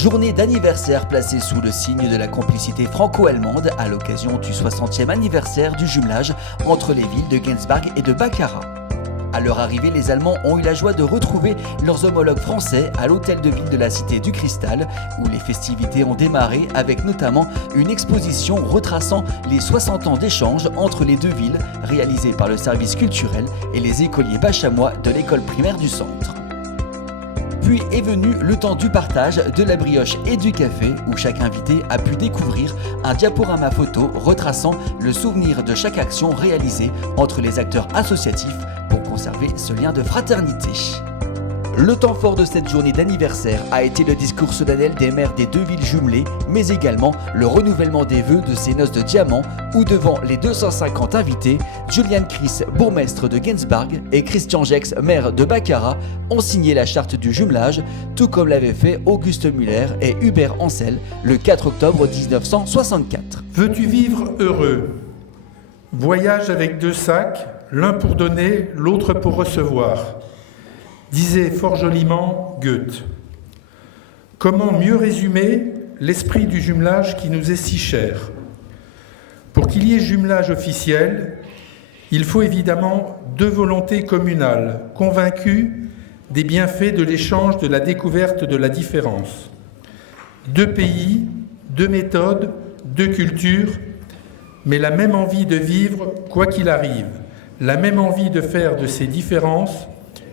Journée d'anniversaire placée sous le signe de la complicité franco-allemande à l'occasion du 60e anniversaire du jumelage entre les villes de Gensbarg et de Baccarat. À leur arrivée, les Allemands ont eu la joie de retrouver leurs homologues français à l'hôtel de ville de la Cité du Cristal, où les festivités ont démarré avec notamment une exposition retraçant les 60 ans d'échange entre les deux villes, réalisée par le service culturel et les écoliers bachamois de l'école primaire du centre. Puis est venu le temps du partage, de la brioche et du café, où chaque invité a pu découvrir un diaporama photo retraçant le souvenir de chaque action réalisée entre les acteurs associatifs pour conserver ce lien de fraternité. Le temps fort de cette journée d'anniversaire a été le discours solennel des maires des deux villes jumelées, mais également le renouvellement des vœux de ces noces de diamants, où devant les 250 invités, Julian Chris, bourgmestre de Gensbarg, et Christian Gex, maire de Baccarat, ont signé la charte du jumelage, tout comme l'avaient fait Auguste Müller et Hubert Ancel le 4 octobre 1964. Veux-tu vivre heureux ? Voyage avec 2 sacs, l'un pour donner, l'autre pour recevoir. Disait fort joliment Goethe. Comment mieux résumer l'esprit du jumelage qui nous est si cher ? Pour qu'il y ait jumelage officiel, il faut évidemment 2 volontés communales, convaincues des bienfaits de l'échange, de la découverte de la différence. 2 pays, 2 méthodes, 2 cultures, mais la même envie de vivre quoi qu'il arrive, la même envie de faire de ces différences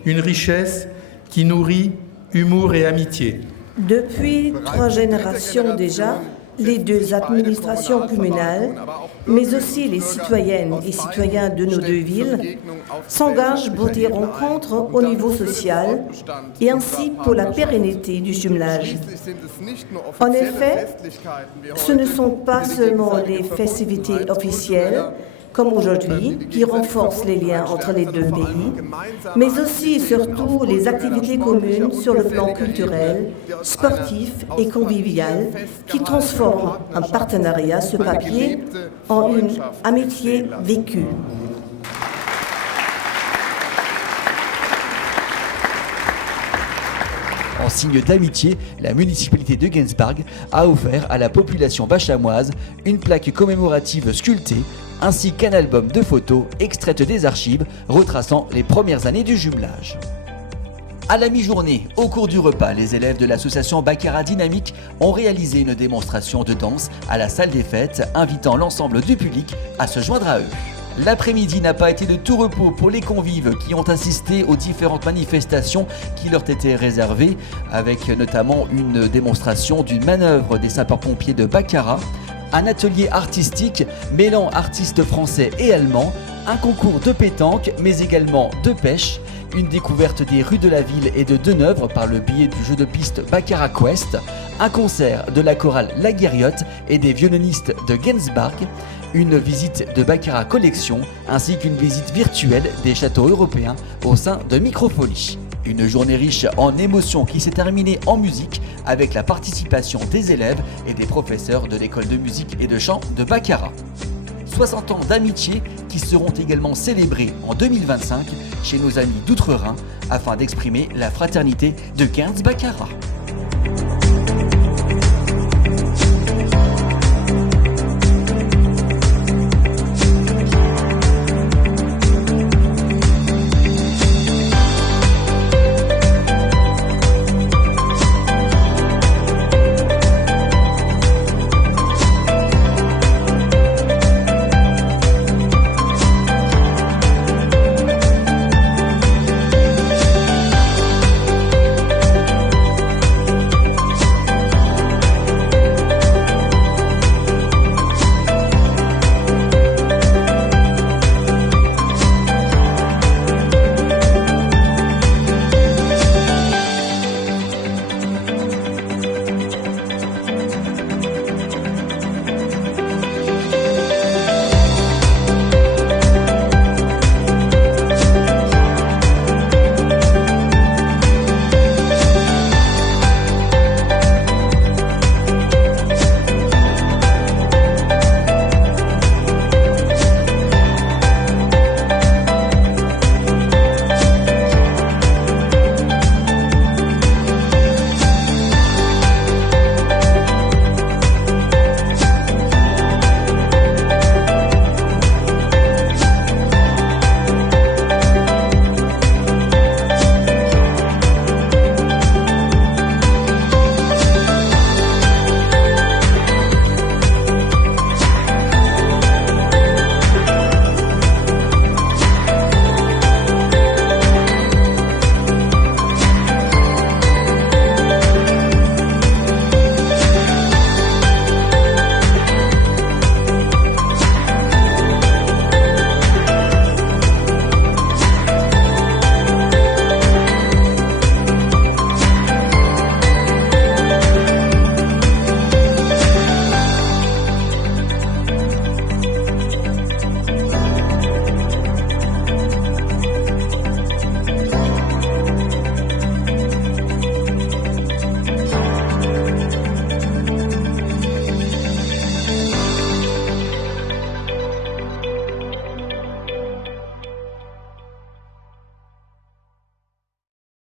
une richesse qui nourrit humour et amitié. Depuis 3 générations déjà, les 2 administrations communales, mais aussi les citoyennes et citoyens de nos 2 villes, s'engagent pour des rencontres au niveau social et ainsi pour la pérennité du jumelage. En effet, ce ne sont pas seulement les festivités officielles, comme aujourd'hui, qui renforcent les liens entre les 2 pays, mais aussi et surtout les activités communes sur le plan culturel, sportif et convivial, qui transforment un partenariat sur papier en une amitié vécue. En signe d'amitié, la municipalité de Gensbarg a offert à la population bachamoise une plaque commémorative sculptée ainsi qu'un album de photos extraites des archives retraçant les premières années du jumelage. À la mi-journée, au cours du repas, les élèves de l'association Baccarat Dynamique ont réalisé une démonstration de danse à la salle des fêtes, invitant l'ensemble du public à se joindre à eux. L'après-midi n'a pas été de tout repos pour les convives qui ont assisté aux différentes manifestations qui leur étaient réservées, avec notamment une démonstration d'une manœuvre des sapeurs-pompiers de Baccarat, un atelier artistique mêlant artistes français et allemands, un concours de pétanque mais également de pêche, une découverte des rues de la ville et de Deneuvre par le biais du jeu de piste Baccarat Quest, un concert de la chorale La Guériotte et des violonistes de Gensbarg, une visite de Baccarat Collection ainsi qu'une visite virtuelle des châteaux européens au sein de Microfolie. Une journée riche en émotions qui s'est terminée en musique avec la participation des élèves et des professeurs de l'école de musique et de chant de Baccarat. 60 ans d'amitié qui seront également célébrés en 2025 chez nos amis d'Outre-Rhin afin d'exprimer la fraternité de Gensbarg-Baccarat.